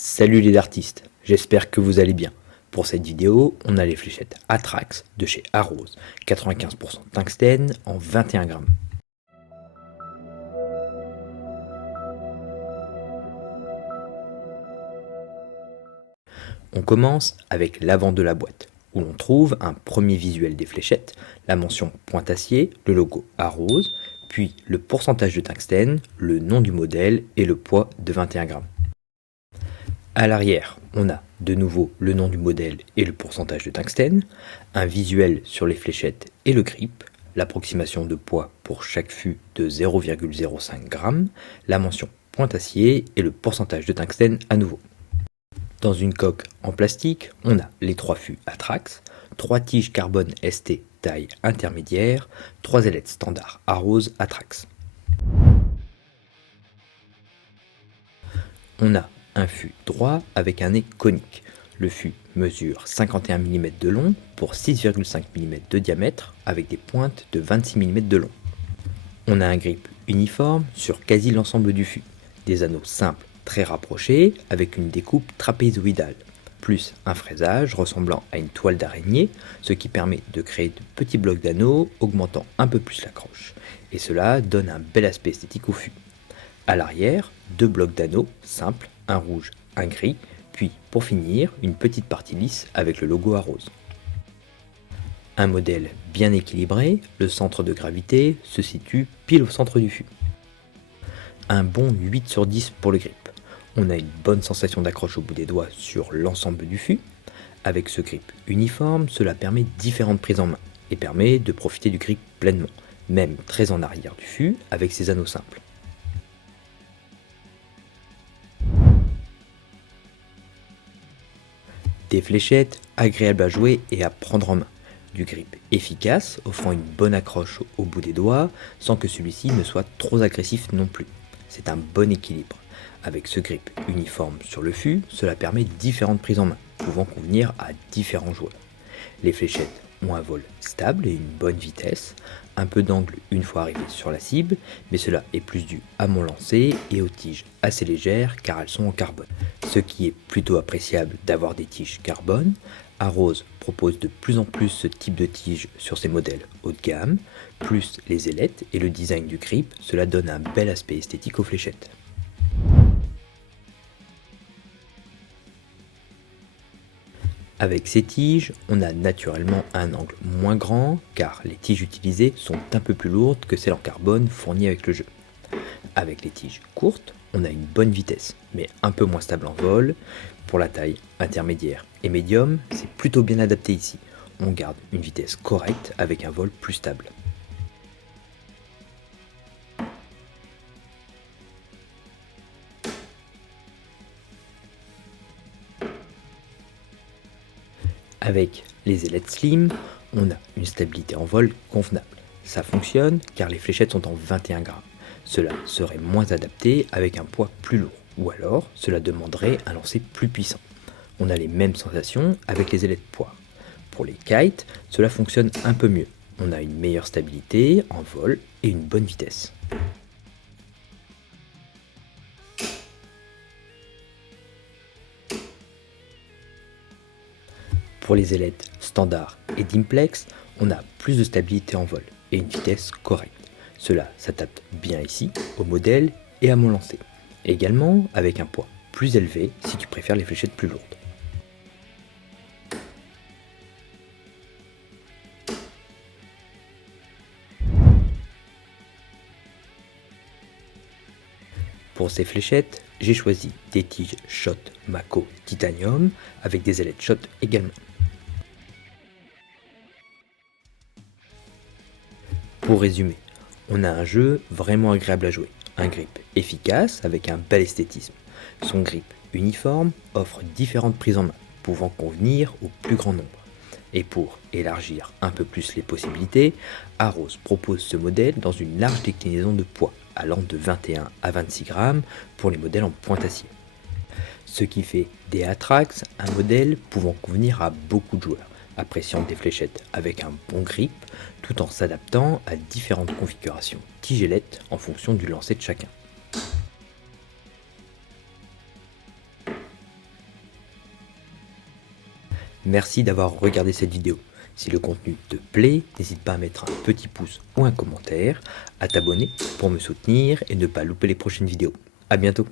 Salut les artistes, j'espère que vous allez bien. Pour cette vidéo, on a les fléchettes Atrax de chez Arose, 95% tungstène en 21 grammes. On commence avec l'avant de la boîte, où l'on trouve un premier visuel des fléchettes, la mention pointe-acier, le logo Arose, puis le pourcentage de tungstène, le nom du modèle et le poids de 21 grammes. À l'arrière, on a de nouveau le nom du modèle et le pourcentage de tungstène, un visuel sur les fléchettes et le grip, l'approximation de poids pour chaque fût de 0,05 g, la mention pointe-acier et le pourcentage de tungstène à nouveau. Dans une coque en plastique, on a les 3 fûts Atrax, 3 tiges carbone ST taille intermédiaire, 3 ailettes standard Arose Atrax. On a un fût droit avec un nez conique. Le fût mesure 51 mm de long pour 6,5 mm de diamètre avec des pointes de 26 mm de long. On a un grip uniforme sur quasi l'ensemble du fût. Des anneaux simples très rapprochés avec une découpe trapézoïdale, plus un fraisage ressemblant à une toile d'araignée, ce qui permet de créer de petits blocs d'anneaux augmentant un peu plus l'accroche. Et cela donne un bel aspect esthétique au fût. À l'arrière, 2 blocs d'anneaux simples, un rouge, un gris, puis pour finir, une petite partie lisse avec le logo Arose. Un modèle bien équilibré, le centre de gravité se situe pile au centre du fût. Un bon 8 sur 10 pour le grip. On a une bonne sensation d'accroche au bout des doigts sur l'ensemble du fût. Avec ce grip uniforme, cela permet différentes prises en main et permet de profiter du grip pleinement, même très en arrière du fût avec ses anneaux simples. Des fléchettes agréables à jouer et à prendre en main. Du grip efficace, offrant une bonne accroche au bout des doigts, sans que celui-ci ne soit trop agressif non plus. C'est un bon équilibre. Avec ce grip uniforme sur le fût, cela permet différentes prises en main, pouvant convenir à différents joueurs. Les fléchettes ont un vol stable et une bonne vitesse, un peu d'angle une fois arrivé sur la cible, mais cela est plus dû à mon lancer et aux tiges assez légères car elles sont en carbone. Ce qui est plutôt appréciable d'avoir des tiges carbone. Arose propose de plus en plus ce type de tige sur ses modèles haut de gamme, plus les ailettes et le design du grip, cela donne un bel aspect esthétique aux fléchettes. Avec ces tiges, on a naturellement un angle moins grand car les tiges utilisées sont un peu plus lourdes que celles en carbone fournies avec le jeu. Avec les tiges courtes, on a une bonne vitesse, mais un peu moins stable en vol. Pour la taille intermédiaire et médium, c'est plutôt bien adapté ici. On garde une vitesse correcte avec un vol plus stable. Avec les ailettes slim, on a une stabilité en vol convenable. Ça fonctionne car les fléchettes sont en 21 grammes. Cela serait moins adapté avec un poids plus lourd, ou alors cela demanderait un lancer plus puissant. On a les mêmes sensations avec les ailettes poire. Pour les kites, cela fonctionne un peu mieux. On a une meilleure stabilité en vol et une bonne vitesse. Pour les ailettes standard et Dimplex, on a plus de stabilité en vol et une vitesse correcte. Cela s'adapte bien ici au modèle et à mon lancer. Également avec un poids plus élevé si tu préfères les fléchettes plus lourdes. Pour ces fléchettes, j'ai choisi des tiges Shot Mako Titanium avec des ailettes Shot également. Pour résumer, on a un jeu vraiment agréable à jouer, un grip efficace avec un bel esthétisme. Son grip uniforme offre différentes prises en main, pouvant convenir au plus grand nombre. Et pour élargir un peu plus les possibilités, Arose propose ce modèle dans une large déclinaison de poids, allant de 21 à 26 grammes pour les modèles en pointe-acier. Ce qui fait des Atrax un modèle pouvant convenir à beaucoup de joueurs, appréciant des fléchettes avec un bon grip, tout en s'adaptant à différentes configurations tigelettes en fonction du lancer de chacun. Merci d'avoir regardé cette vidéo. Si le contenu te plaît, n'hésite pas à mettre un petit pouce ou un commentaire, à t'abonner pour me soutenir et ne pas louper les prochaines vidéos. A bientôt.